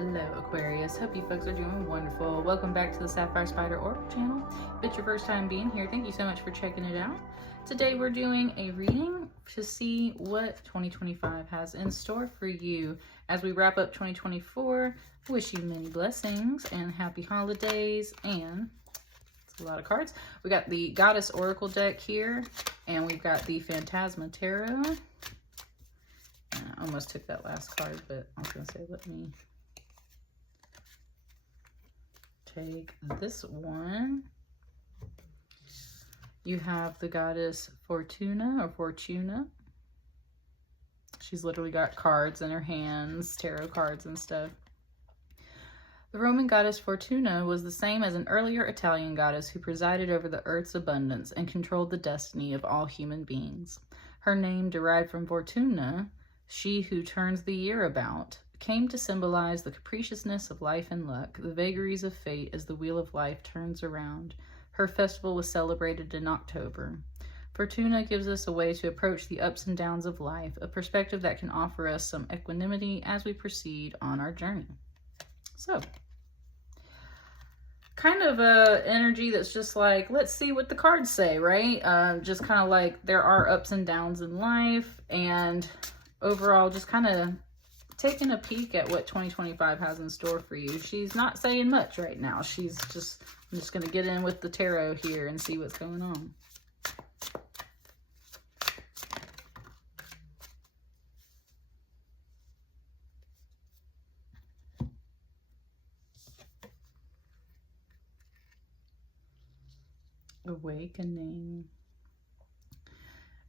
Hello Aquarius, hope you folks are doing wonderful. Welcome back to the Sapphire Spider Oracle channel. If it's your first time being here, thank you so much for checking it out. Today we're doing a reading to see what 2025 has in store for you. As we wrap up 2024, wish you many blessings and happy holidays. And it's a lot of cards. We got the Goddess Oracle deck here, and we've got the Phantasma Tarot. I almost took that last card, but I was going to say, let me take this one. You have the Goddess Fortuna. She's literally got cards in her hands, tarot cards and stuff. The Roman goddess Fortuna was the same as an earlier Italian goddess who presided over the earth's abundance and controlled the destiny of all human beings. Her name, derived from Fortuna, she who turns the year about, came to symbolize the capriciousness of life and luck, the vagaries of fate as the wheel of life turns around. Her festival was celebrated in October. Fortuna gives us a way to approach the ups and downs of life, a perspective that can offer us some equanimity as we proceed on our journey. So, kind of a energy that's just like, let's see what the cards say, right? Just kind of like there are ups and downs in life, and overall just kind of taking a peek at what 2025 has in store for you. She's not saying much right now. She's just, I'm just going to get in with the tarot here and see what's going on. Awakening,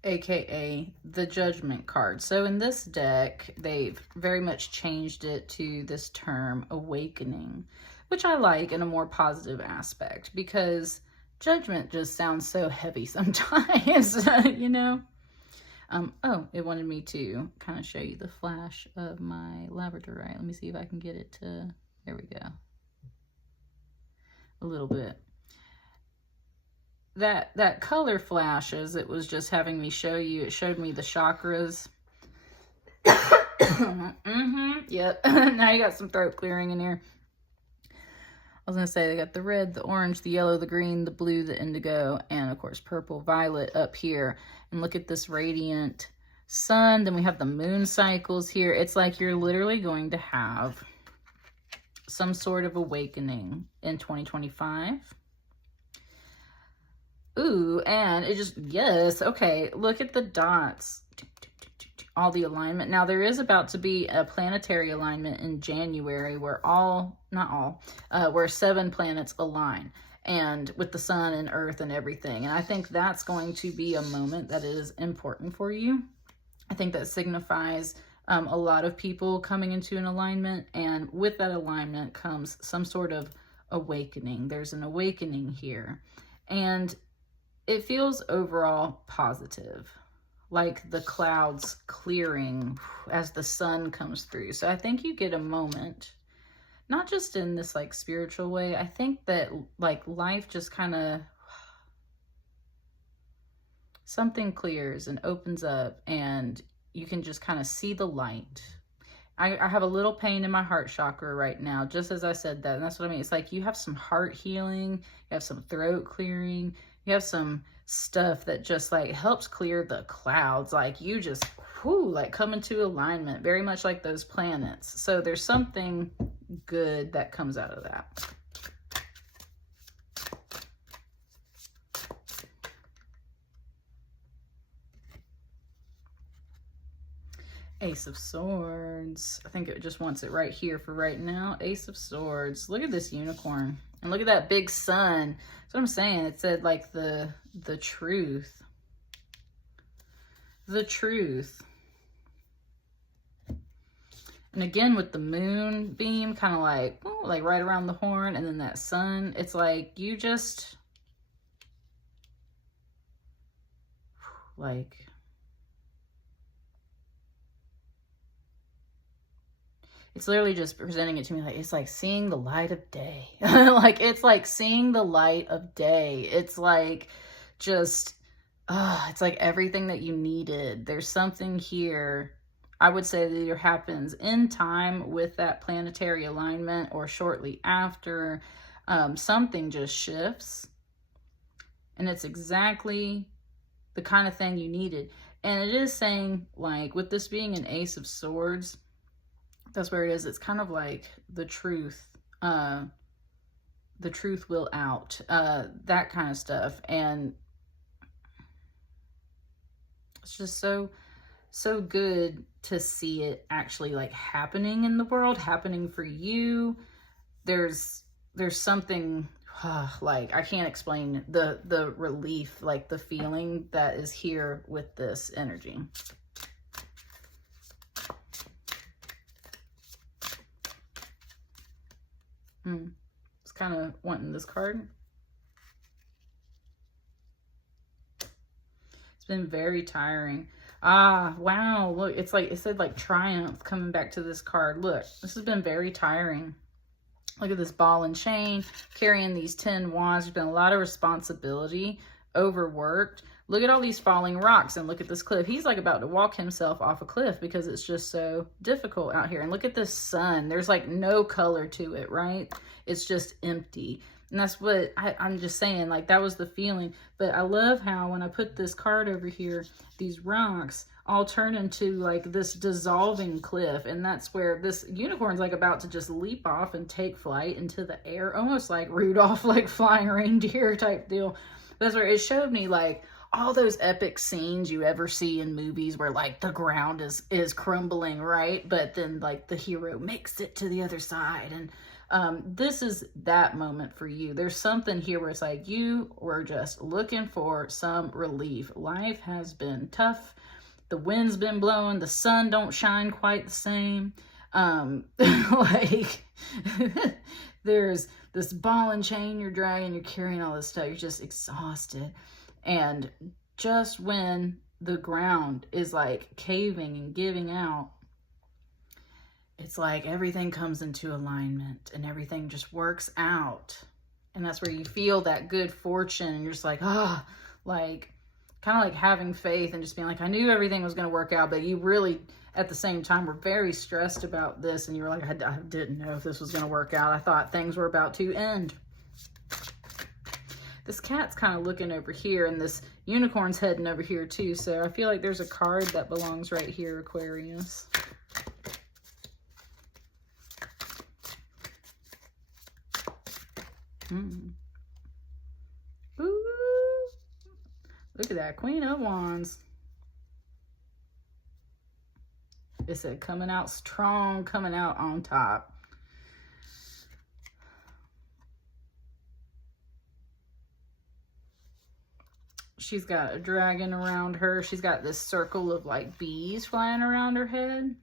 aka the Judgment card. So in this deck, they've very much changed it to this term, awakening, which I like in a more positive aspect, because judgment just sounds so heavy sometimes, you know? Oh, it wanted me to kind of show you the flash of my Labradorite. Let me see if I can get it to, there we go. A little bit. That color flashes, it was just having me show you, it showed me the chakras. Yep. Now you got some throat clearing in here. I was going to say, they got the red, the orange, the yellow, the green, the blue, the indigo, and of course purple, violet up here. And look at this radiant sun. Then we have the moon cycles here. It's like you're literally going to have some sort of awakening in 2025. Ooh, and it just, yes, okay, look at the dots, all the alignment. Now, there is about to be a planetary alignment in January where where 7 planets align, and with the sun and earth and everything. And I think that's going to be a moment that is important for you. I think that signifies a lot of people coming into an alignment, and with that alignment comes some sort of awakening. There's an awakening here, and it feels overall positive, like the clouds clearing as the sun comes through. So I think you get a moment, not just in this like spiritual way. I think that like life just kind of, something clears and opens up, and you can just kind of see the light. I have a little pain in my heart chakra right now, just as I said that. And that's what I mean. It's like you have some heart healing, you have some throat clearing, you have some stuff that just like helps clear the clouds. Like you just, like come into alignment, very much like those planets. So there's something good that comes out of that. Ace of Swords. I think it just wants it right here for right now. Ace of Swords. Look at this unicorn. And look at that big sun. That's what I'm saying. It said like the truth. The truth. And again with the moon beam kind of like right around the horn, and then that sun. It's like you just like, it's literally just presenting it to me like it's like seeing the light of day. Like it's like seeing the light of day. It's like just, it's like everything that you needed. There's something here I would say that either happens in time with that planetary alignment or shortly after. Something just shifts, and it's exactly the kind of thing you needed. And it is saying, like, with this being an Ace of Swords, that's where it is. It's kind of like the truth will out, that kind of stuff. And it's just so good to see it actually like happening in the world, happening for you. There's something like, I can't explain the relief, like the feeling that is here with this energy. It's kind of wanting this card. It's been very tiring. Ah, wow, look, it's like, it said like triumph coming back to this card. Look, this has been very tiring. Look at this ball and chain, carrying these 10 wands. There's been a lot of responsibility, overworked. Look at all these falling rocks, and look at this cliff. He's like about to walk himself off a cliff because it's just so difficult out here. And look at this sun. There's like no color to it, right? It's just empty. And that's what I'm just saying, like that was the feeling. But I love how when I put this card over here, these rocks all turn into like this dissolving cliff. And that's where this unicorn's like about to just leap off and take flight into the air, almost like Rudolph, like flying reindeer type deal. That's where it showed me like all those epic scenes you ever see in movies where like the ground is crumbling, right? But then like the hero makes it to the other side. And this is that moment for you. There's something here where it's like you were just looking for some relief. Life has been tough. The wind's been blowing. The sun don't shine quite the same. Like there's this ball and chain you're dragging. You're carrying all this stuff. You're just exhausted. And just when the ground is like caving and giving out, it's like everything comes into alignment and everything just works out. And that's where you feel that good fortune. And you're just like, like kind of like having faith and just being like, I knew everything was going to work out. But you really, at the same time, were very stressed about this. And you were like, I didn't know if this was going to work out. I thought things were about to end. This cat's kind of looking over here, and this unicorn's heading over here too. So I feel like there's a card that belongs right here, Aquarius. Ooh. Look at that, Queen of Wands. It said coming out strong, coming out on top. She's got a dragon around her. She's got this circle of like bees flying around her head.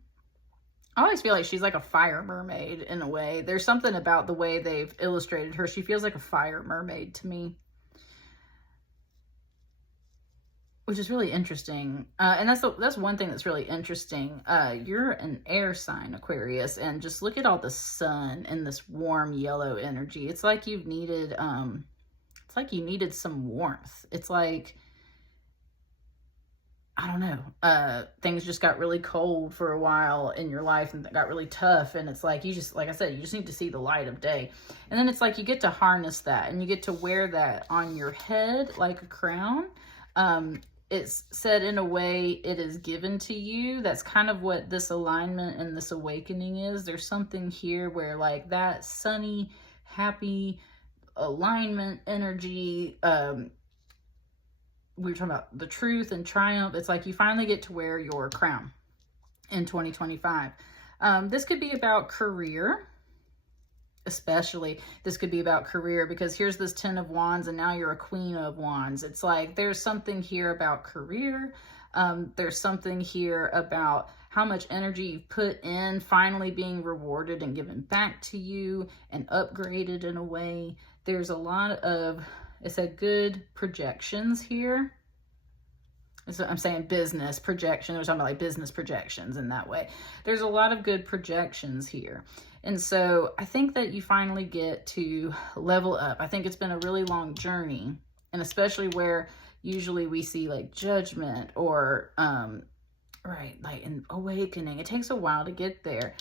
I always feel like she's like a fire mermaid in a way. There's something about the way they've illustrated her. She feels like a fire mermaid to me, which is really interesting. And that's one thing that's really interesting. You're an air sign, Aquarius, and just look at all the sun and this warm yellow energy. It's like you've needed, it's like you needed some warmth. It's like, I don't know, things just got really cold for a while in your life and got really tough. And it's like, you just, like I said, you just need to see the light of day. And then it's like, you get to harness that and you get to wear that on your head like a crown. It's said in a way it is given to you. That's kind of what this alignment and this awakening is. There's something here where like that sunny, happy alignment energy, we were talking about the truth and triumph. It's like you finally get to wear your crown in 2025. This could be about career, especially. This could be about career because here's this 10 of Wands and now you're a Queen of Wands. It's like there's something here about career. There's something here about how much energy you've put in finally being rewarded and given back to you and upgraded in a way. There's a lot of, it said good projections here. So I'm saying business projection. We're talking about like business projections in that way. There's a lot of good projections here. And so I think that you finally get to level up. I think it's been a really long journey. And especially where usually we see like judgment or right, like an awakening. It takes a while to get there.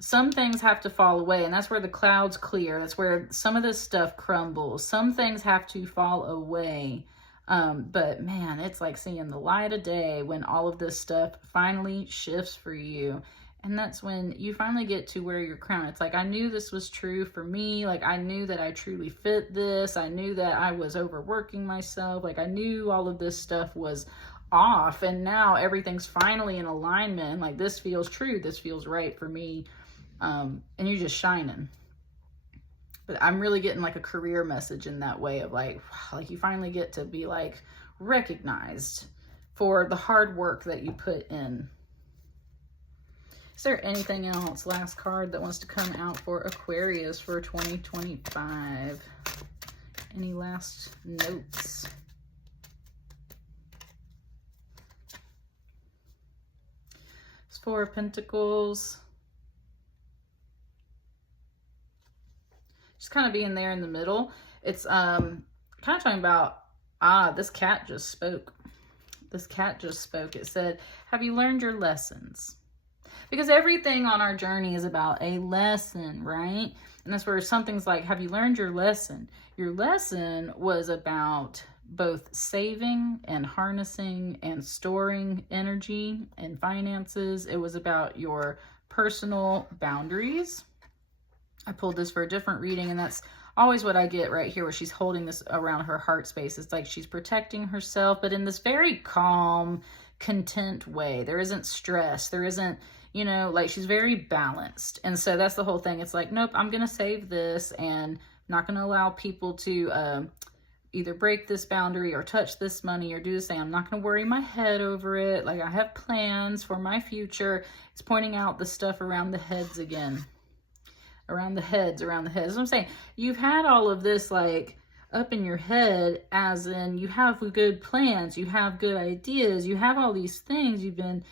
Some things have to fall away, and that's where the clouds clear. That's where some of this stuff crumbles. Some things have to fall away. But man, it's like seeing the light of day when all of this stuff finally shifts for you. And that's when you finally get to wear your crown. It's like, I knew this was true for me. Like, I knew that I truly fit this. I knew that I was overworking myself. Like, I knew all of this stuff was off. And now everything's finally in alignment. Like, this feels true. This feels right for me. And you're just shining. But I'm really getting like a career message in that way of like you finally get to be like recognized for the hard work that you put in. Is there anything else, last card, that wants to come out for Aquarius for 2025? Any last notes? It's Four of Pentacles. Just kind of being there in the middle. It's kind of talking about, this cat just spoke. This cat just spoke. It said, have you learned your lessons? Because everything on our journey is about a lesson, right? And that's where something's like, have you learned your lesson? Your lesson was about both saving and harnessing and storing energy and finances. It was about your personal boundaries. I pulled this for a different reading, and that's always what I get right here, where she's holding this around her heart space. It's like she's protecting herself, but in this very calm, content way. There isn't stress. There isn't, you know, like she's very balanced. And so that's the whole thing. It's like, nope, I'm going to save this and not going to allow people to either break this boundary or touch this money or do this thing. I'm not going to worry my head over it. Like, I have plans for my future. It's pointing out the stuff around the heads again. Around the heads, around the heads. That's what I'm saying. You've had all of this like up in your head, as in you have good plans, you have good ideas, you have all these things you've been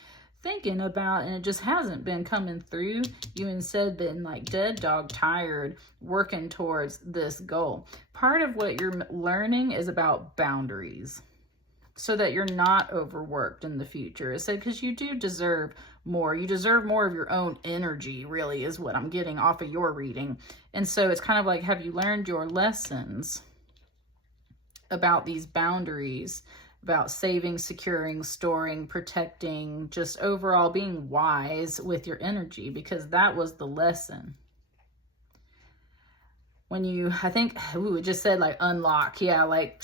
thinking about, and it just hasn't been coming through. You instead been like dead dog tired working towards this goal. Part of what you're learning is about boundaries, so that you're not overworked in the future. It said, because you do deserve more. You deserve more of your own energy, really, is what I'm getting off of your reading. And so it's kind of like, have you learned your lessons about these boundaries, about saving, securing, storing, protecting, just overall being wise with your energy? Because that was the lesson. When you, I think, it just said like unlock. Yeah, like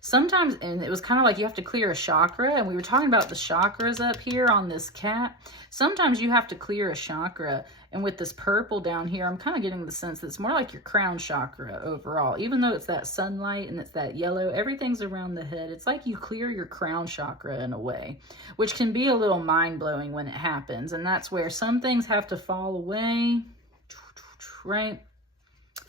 sometimes, and it was kind of like you have to clear a chakra, and we were talking about the chakras up here on this cat. Sometimes you have to clear a chakra, and with this purple down here, I'm kind of getting the sense that it's more like your crown chakra overall. Even though it's that sunlight and it's that yellow, everything's around the head. It's like you clear your crown chakra in a way, which can be a little mind-blowing when it happens. And that's where some things have to fall away, right?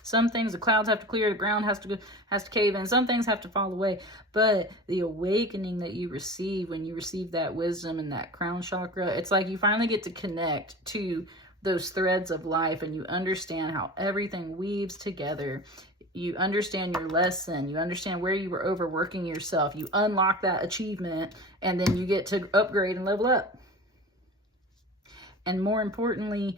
Some things the clouds have to clear, the ground has to cave in. Some things have to fall away. But the awakening that you receive when you receive that wisdom and that crown chakra, it's like you finally get to connect to those threads of life, and you understand how everything weaves together. You understand your lesson. You understand where you were overworking yourself. You unlock that achievement, and then you get to upgrade and level up. And more importantly,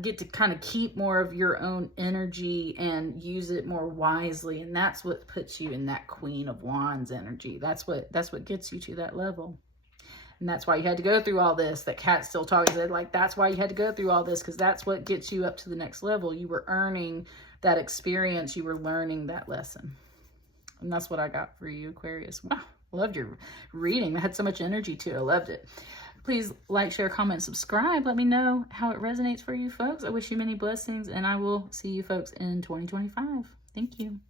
get to kind of keep more of your own energy and use it more wisely. And that's what puts you in that Queen of Wands energy. That's what gets you to that level. And that's why you had to go through all this. That cat's still talking. Like, that's why you had to go through all this, because that's what gets you up to the next level. You were earning that experience. You were learning that lesson. And that's what I got for you, Aquarius. Wow, loved your reading. It had so much energy to it. I loved it. Please like, share, comment, subscribe. Let me know how it resonates for you folks. I wish you many blessings, and I will see you folks in 2025. Thank you.